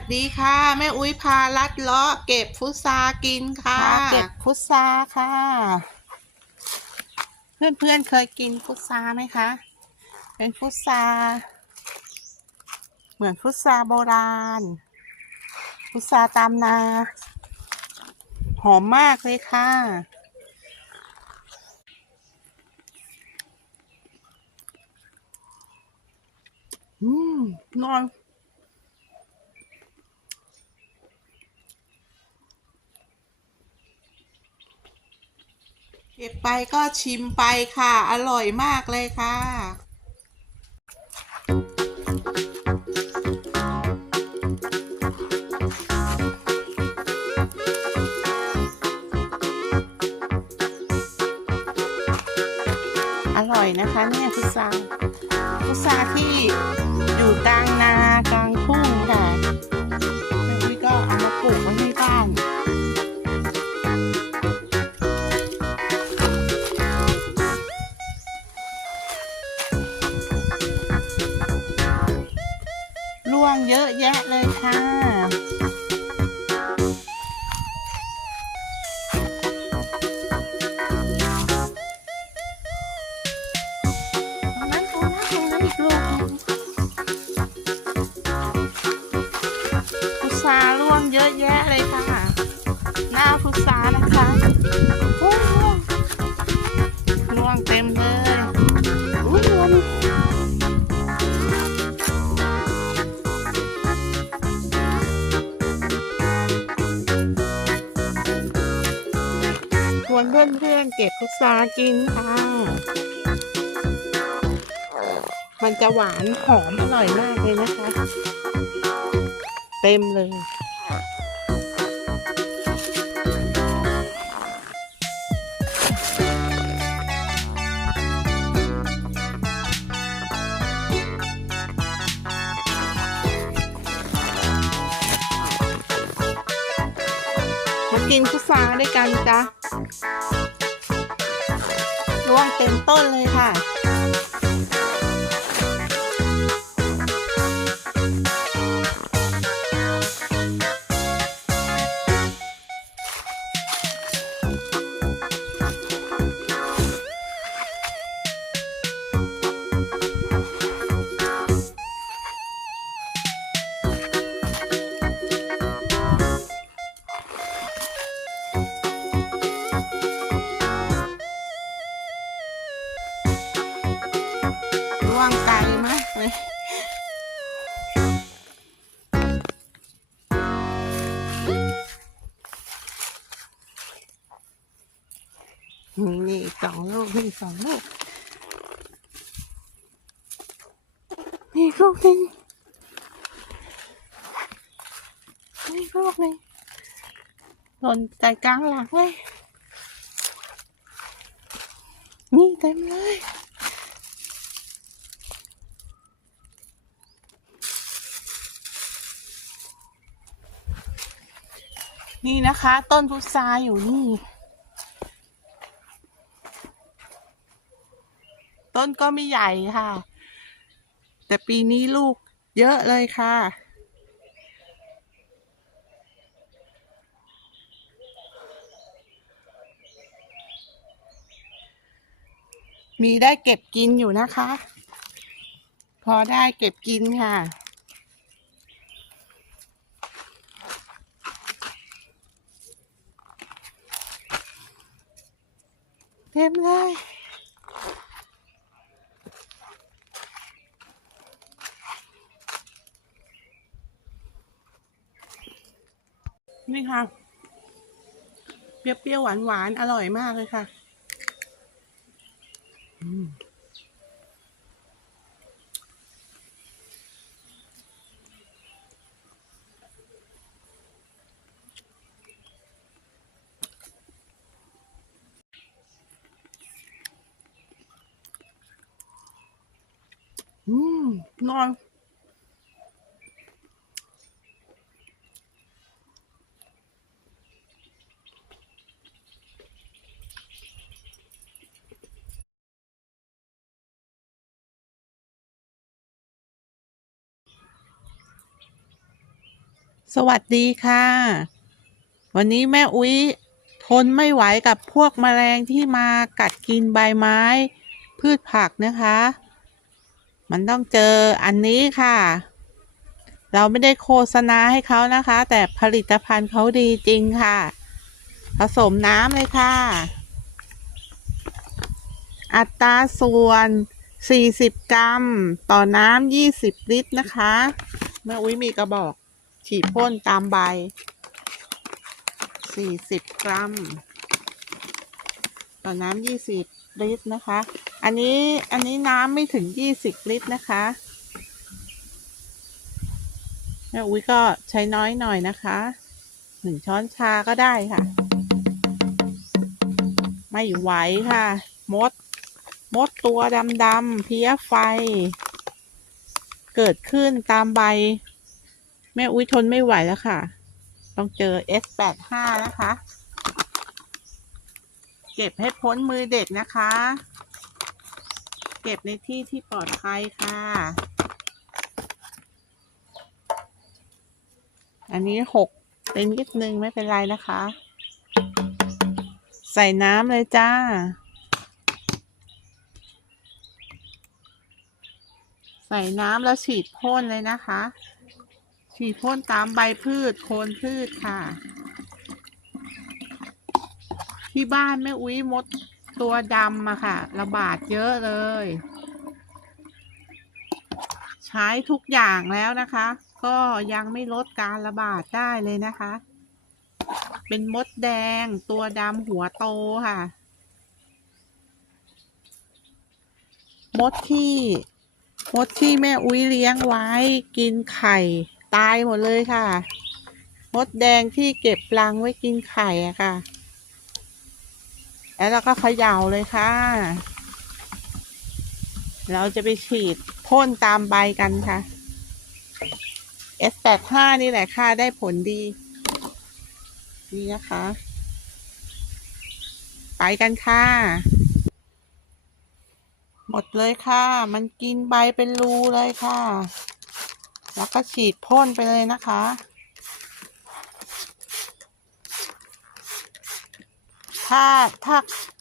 วัสดีค่ะ แม่อุ้ยพาลัดเลาะเก็บฟุตซากินค่ะ เก็บพุทราค่ะ เพื่อนๆเคยกินพุทราไหมคะ เป็นพุทราเหมือนพุทราโบราณ พุทราตามนา หอมมากเลยค่ะอืมนอน ก็บไปก็ชิมไปค่ะ อร่อยมากเลยค่ะ อร่อยนะคะเนี่ยพุทราพุทราที่อยู่กลางนากลางทุ่งค่ะ วงเยอะแยะเลยค่ะ อนๆเก็บพุทรากินค่ะ มันจะหวานหอมอร่อยมากเลยนะคะ เต็มเลยมากินพุทราด้วยกันจ้ะ เต็มต้นเลยค่ะ นี่นี่สองลูกนี่สองลูกนี่ลูกหนึ่งนี่ลูกหนึ่งหล่นใจกลางหลังเลยนี่เต็มเลย นี่นะคะ ต้นพุทราอยู่นี่ ต้นก็ไม่ใหญ่ค่ะ แต่ปีนี้ลูกเยอะเลยค่ะ มีได้เก็บกินอยู่นะคะ พอได้เก็บกินค่ะ ต็มเลยนี่ค่ะ เปรี้ยวๆหวานๆ อร่อยมากเลยค่ะ อืม อืมนอนสวัสดีค่ะ วันนี้แม่อุ๊ยทนไม่ไหวกับพวกแมลงที่มากัดกินใบไม้ พืชผักนะคะ มันต้องเจออันนี้ค่ะ เราไม่ได้โฆษณาให้เขานะคะ แต่ผลิตภัณฑ์เขาดีจริงค่ะ ผสมน้ำเลยค่ะ อัตราส่วน 40 กรัม ต่อน้ำ20 ลิตรนะคะ แม่อุ้ยมีกระบอก ฉีดพ่นตามใบ 40 กรัม ต่อน้ำ20 ลิตรนะคะ อันนี้อันนี้น้ำไม่ถึง20ลิตรนะคะแม่อุ้ยก็ใช้น้อยหน่อยนะคะหนึ่งช้อนชาก็ได้ค่ะ ไม่ไหวค่ะ มด มดตัวดำๆเพี้ยไฟ เกิดขึ้นตามใบ แม่อุ้ยทนไม่ไหวแล้วค่ะ ต้องเจอ S85 นะคะ เก็บให้พ้นมือเด็กนะคะ เก็บในที่ที่ปลอดภัยค่ะ อันนี้หกไปนิดนึงไม่เป็นไรนะคะ ใส่น้ำเลยจ้า ใส่น้ำแล้วฉีดพ่นเลยนะคะ ฉีดพ่นตามใบพืชโคนพืชค่ะ ที่บ้านแม่อุ้ยมด ตัวดำอะค่ะ ระบาดเยอะเลย ใช้ทุกอย่างแล้วนะคะ ก็ยังไม่ลดการระบาดได้เลยนะคะ เป็นมดแดงตัวดำหัวโตค่ะ มดที่ มดที่แม่อุ้ยเลี้ยงไว้กินไข่ ตายหมดเลยค่ะ มดแดงที่เก็บรังไว้กินไข่อะค่ะ แล้วเราก็เขย่าเลยค่ะ เราจะไปฉีดพ่นตามใบกันค่ะ S85 นี่แหละค่ะ ได้ผลดี นี่นะคะ ไปกันค่ะ หมดเลยค่ะ มันกินใบเป็นรูเลยค่ะ แล้วก็ฉีดพ่นไปเลยนะคะ ถ้าถ้า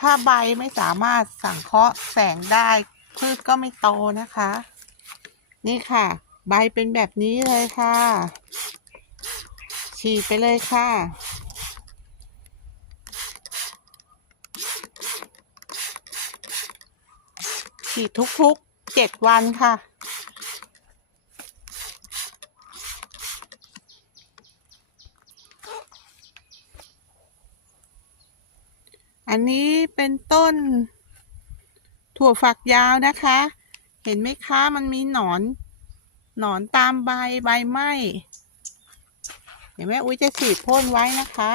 ถ้าใบไม่สามารถสังเคราะห์แสงได้พืชก็ไม่โตนะคะ นี่ค่ะ ใบเป็นแบบนี้เลยค่ะ ฉีดไปเลยค่ะ ฉีดทุกๆเจ็ดวันค่ะ อันนี้เป็นต้น ถั่วฝักยาวนะคะ เห็นไหมคะมันมีหนอน หนอนตามใบใบไหม้เดี๋ยวแม่อุ้ยจะฉีดพ่นไว้นะคะ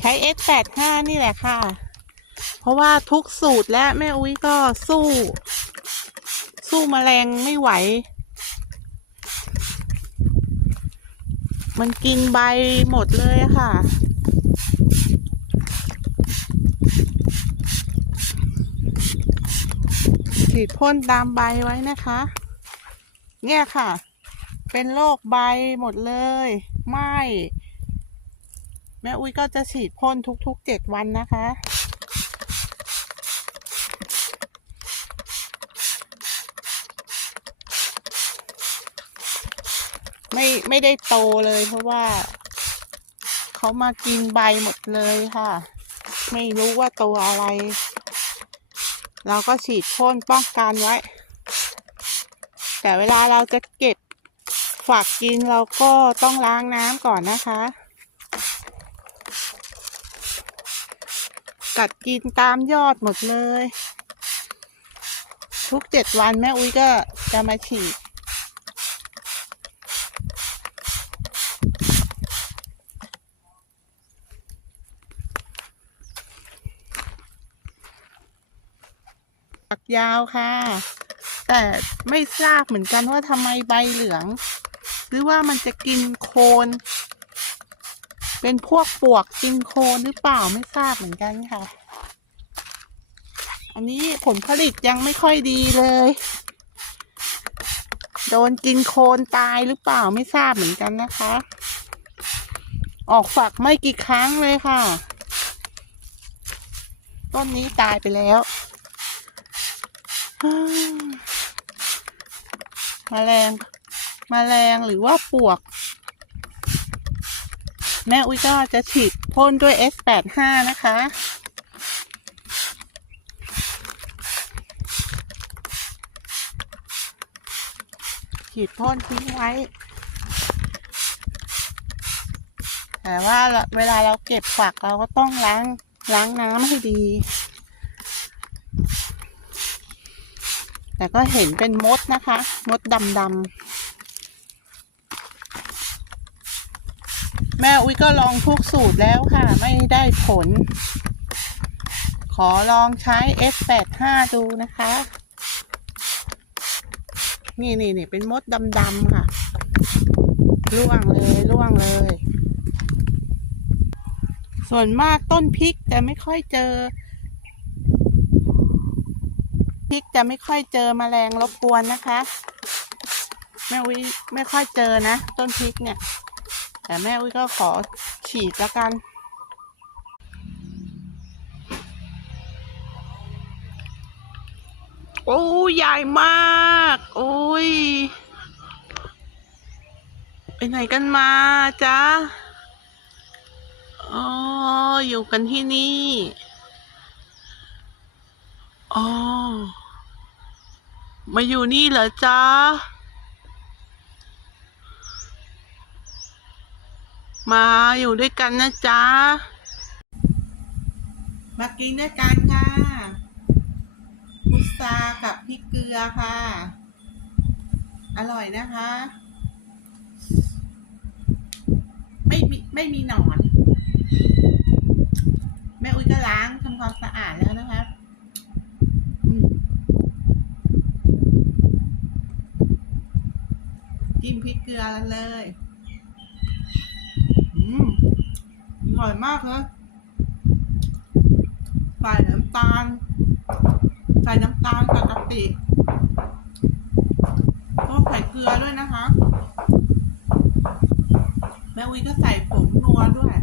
ใช้ S85 นี่แหละค่ะ เพราะว่าทุกสูตรและแม่อุ้ยก็สู้ สู้แมลงไม่ไหว มันกินใบหมดเลยค่ะ ฉีดพ่นตามใบไว้นะคะ เนี่ยค่ะ เป็นโรคใบหมดเลยไหมแม่อุ้ยก็จะฉีดพ่นทุกๆเจ็ดวันนะคะ ไม่ไม่ได้โตเลยเพราะว่า เขามากินใบหมดเลยค่ะ ไม่รู้ว่าตัวอะไร เราก็ฉีดพ่นป้องกันไว้ แต่เวลาเราจะเก็บฝากกินเราก็ต้องล้างน้ำก่อนนะคะ กัดกินตามยอดหมดเลย ทุกเจ็ดวันแม่อุ้ยก็จะมาฉีด ยาวค่ะ แต่ไม่ทราบเหมือนกันว่าทำไมใบเหลือง หรือว่ามันจะกินโคน เป็นพวกปวกกินโคนหรือเปล่าไม่ทราบเหมือนกันค่ะ อันนี้ผลผลิตยังไม่ค่อยดีเลย โดนกินโคลนตายหรือเปล่าไม่ทราบเหมือนกันนะคะ ออกฝักไม่กี่ครั้งเลยค่ะ ต้นนี้ตายไปแล้ว อืมแมลงแมลงหรือว่าปวก แม่อุ้ยก็จะฉีดพ่นด้วย S85 นะคะ ฉีดพ่นทิ้งไว้ แต่ว่าเวลาเราเก็บฝักเราก็ต้องล้างล้างน้ำให้ดี แต่ก็เห็นเป็นมดนะคะ มดดำดำแม่อุ้ยก็ลองทุกสูตรแล้วค่ะ ไม่ได้ผล ขอลองใช้ S85 ดูนะคะ นี่นี่นี่เป็นมดดำดำๆค่ะร่วงเลยร่วงเลย ส่วนมากต้นพริกจะไม่ค่อยเจอ ริกจะไม่ค่อยเจอแมลงรบกวนนะคะแม่อุ้ยไม่ค่อยเจอนะ ต้นพริกเนี่ย แต่แม่อุ้ยก็ขอฉีดแล้วกัน โอ้ใหญ่มาก โอ้ยไปไหนกันมาจ๊ะอ๋ออยู่กันที่นี่ อ๋อ มาอยู่นี่เหรอจ๊ะ มาอยู่ด้วยกันนะจ๊ะ มากินด้วยกันค่ะพุทรากับพริกเกลือค่ะ อร่อยนะคะ ไม่มีไม่มีหนอน แม่อุ้ยก็ล้างทำความสะอาดแล้วนะคะอืม จิ้มพริกเกลือเลย อืมอร่อยมากเลยใส่น้ำตาล ใส่น้ำตาลกับกะปิก็ใส่เกลือด้วยนะคะ แม่วิก็ใส่ผงนัวด้วย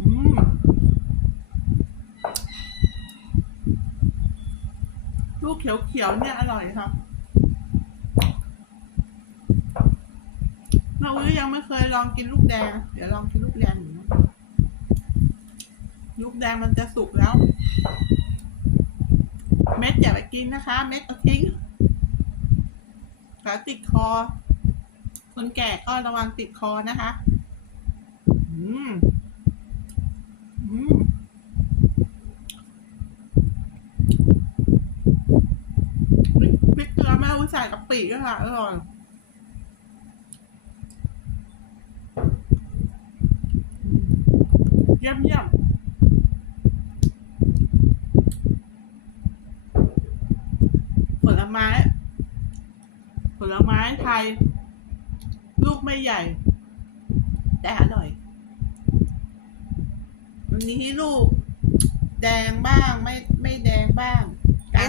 อืมลูกเขียวๆเนี่ยอร่อยครับแม่วิ ยังไม่เคยลองกินลูกแดง เดี๋ยวลองกินลูกแดงหน่อยลูกแดงมันจะสุกแล้ว เม็ดอย่าไปกินนะคะ เม็ดเอาทิ้งเดี๋ยวติดคอ คนแก่ก็ระวังติดคอนะคะ อืม อืมพริกพริกเกลือแม่อุ้ยใส่กะปิด้วยค่ะอร่อย เยี่ยมเยี่ยมผลไม้ ผลไม้ไทย ลูกไม่ใหญ่ แต่อร่อยวันนี้ลูก แดงบ้างไม่ไม่แดงบ้าง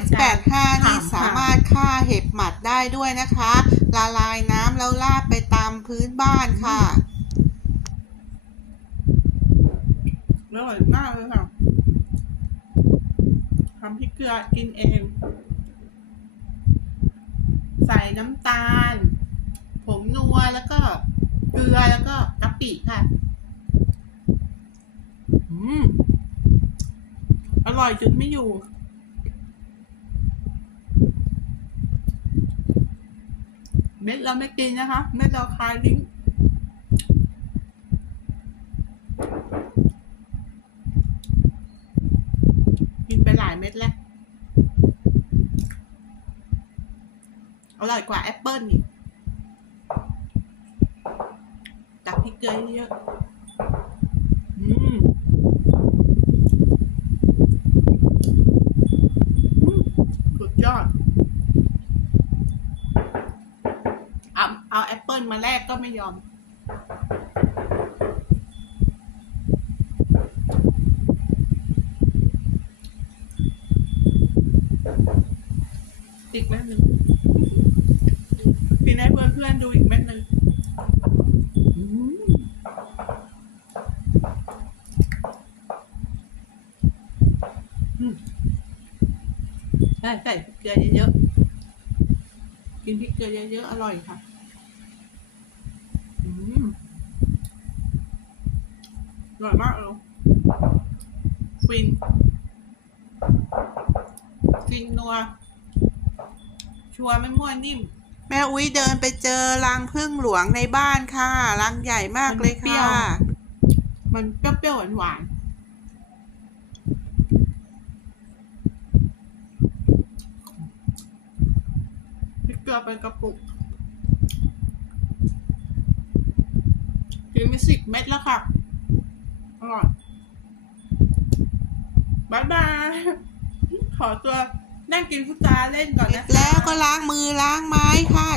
S85 นี่ค่ะสามารถฆ่าเห็บหมัดได้ด้วยนะคะ ละลายน้ำแล้วลาดไปตามพื้นบ้านค่ะ อร่อยมากเลยค่ะทำพริกเกลือกินเอง ใส่น้ำตาลผงนัวแล้วก็เกลือแล้วก็กะปิค่ะ อืม อร่อยจนไม่อยู่เม็ดเราไม่กินนะคะ เม็ดเราคายลิ้น กินไปหลายเม็ดแล้ว อร่อยกว่าแอปเปิ้ลนี่ตักพริกเกลือเยอะอืมอืมสุดยอด เอาเอาแอปเปิ้ลมาแลกก็ไม่ยอมอีกแม่หนึ่ง นให้เพื่อนๆดูอีกเม็ดหนึ่งอืมอืมใส่ใส่พริกเกลือเยอะๆ กินพริกเกลือเยอะๆ อร่อยค่ะอืมอร่อยมากเลยฟินฟินนัว ชัวร์ไม่มั่วนิ่ม แม่อุ้ยเดินไปเจอรังพึ่งหลวงในบ้านค่ะรังใหญ่มากเลยมันเปรี้ยค่ะวมันเปรี้ยวหวานๆพริกเกลือเป็นกระปุกกินไปสิบเม็ดแล้วค่ะ อร่อยบายบาย ขอตัว นั่งกินฟุทราเล่นก่อนนะแล้วก็ล้างมือล้างไม้ค่ะ